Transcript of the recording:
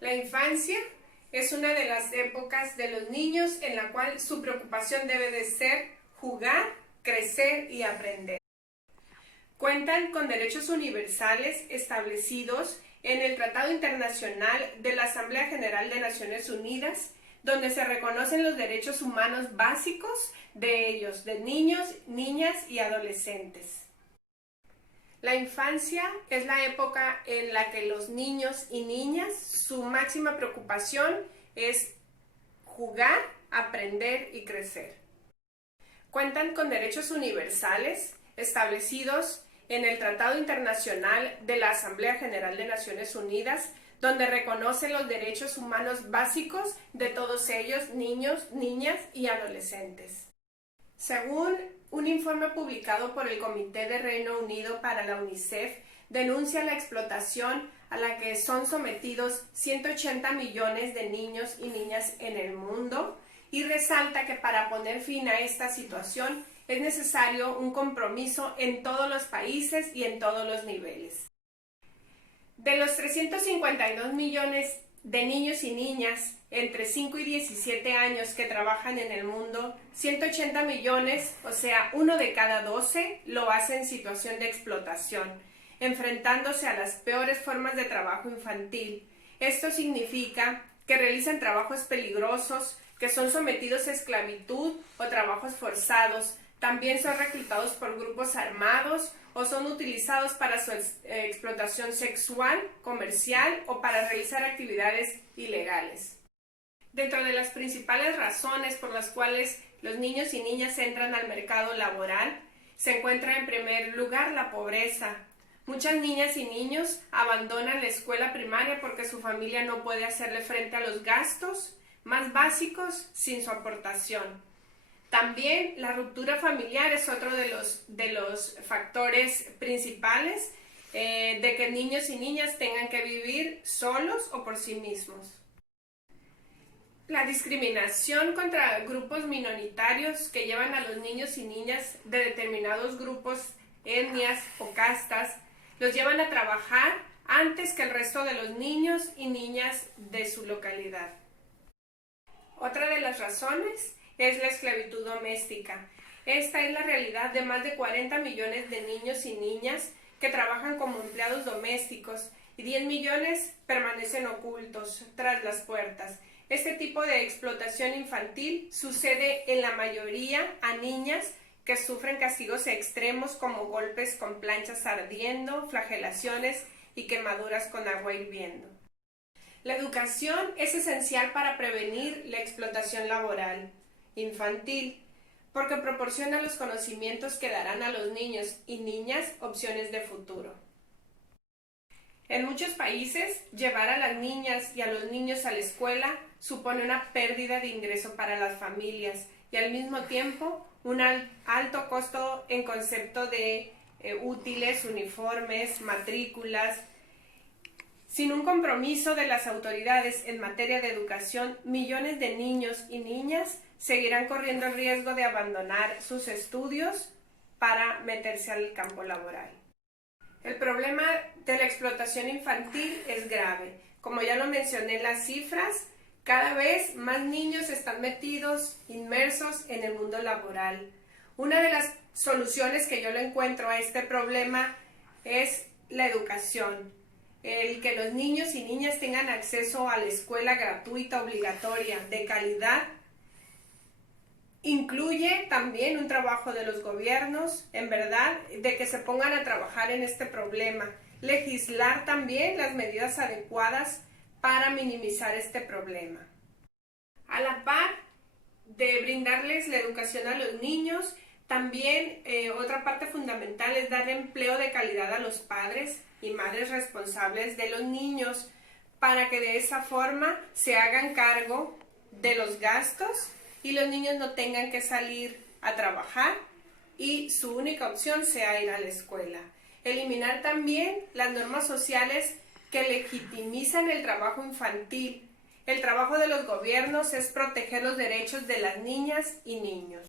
La infancia es una de las épocas de los niños en la cual su preocupación debe de ser jugar, crecer y aprender. Cuentan con derechos universales establecidos en el Tratado Internacional de la Asamblea General de Naciones Unidas, donde se reconocen los derechos humanos básicos de ellos, de niños, niñas y adolescentes. La infancia es la época en la que los niños y niñas, su máxima preocupación es jugar, aprender y crecer. Cuentan con derechos universales establecidos en el Tratado Internacional de la Asamblea General de Naciones Unidas, donde reconoce los derechos humanos básicos de todos ellos, niños, niñas y adolescentes. Según un informe publicado por el Comité de Reino Unido para la UNICEF, denuncia la explotación a la que son sometidos 180 millones de niños y niñas en el mundo y resalta que para poner fin a esta situación es necesario un compromiso en todos los países y en todos los niveles. De los 352 millones de niños y niñas entre 5 y 17 años que trabajan en el mundo, 180 millones, o sea, 1 de cada 12, lo hace en situación de explotación, enfrentándose a las peores formas de trabajo infantil. Esto significa que realizan trabajos peligrosos, que son sometidos a esclavitud o trabajos forzados. También son reclutados por grupos armados o son utilizados para su explotación sexual, comercial o para realizar actividades ilegales. Dentro de las principales razones por las cuales los niños y niñas entran al mercado laboral, se encuentra en primer lugar la pobreza. Muchas niñas y niños abandonan la escuela primaria porque su familia no puede hacerle frente a los gastos más básicos sin su aportación. También la ruptura familiar es otro de los factores principales de que niños y niñas tengan que vivir solos o por sí mismos. La discriminación contra grupos minoritarios que llevan a los niños y niñas de determinados grupos, etnias o castas, los llevan a trabajar antes que el resto de los niños y niñas de su localidad. Otra de las razones es la esclavitud doméstica. Esta es la realidad de más de 40 millones de niños y niñas que trabajan como empleados domésticos y 10 millones permanecen ocultos tras las puertas. Este tipo de explotación infantil sucede en la mayoría a niñas que sufren castigos extremos como golpes con planchas ardiendo, flagelaciones y quemaduras con agua hirviendo. La educación es esencial para prevenir la explotación laboral infantil, porque proporciona los conocimientos que darán a los niños y niñas opciones de futuro. En muchos países, llevar a las niñas y a los niños a la escuela supone una pérdida de ingreso para las familias y al mismo tiempo un alto costo en concepto de útiles, uniformes, matrículas. Sin un compromiso de las autoridades en materia de educación, millones de niños y niñas seguirán corriendo el riesgo de abandonar sus estudios para meterse al campo laboral. El problema de la explotación infantil es grave. Como ya lo mencioné en las cifras, cada vez más niños están inmersos en el mundo laboral. Una de las soluciones que yo le encuentro a este problema es la educación. El que los niños y niñas tengan acceso a la escuela gratuita, obligatoria, de calidad, incluye también un trabajo de los gobiernos, en verdad, de que se pongan a trabajar en este problema. Legislar también las medidas adecuadas para minimizar este problema. A la par de brindarles la educación a los niños, también otra parte fundamental es dar empleo de calidad a los padres y madres responsables de los niños para que de esa forma se hagan cargo de los gastos y los niños no tengan que salir a trabajar y su única opción sea ir a la escuela. Eliminar también las normas sociales que legitimizan el trabajo infantil. El trabajo de los gobiernos es proteger los derechos de las niñas y niños.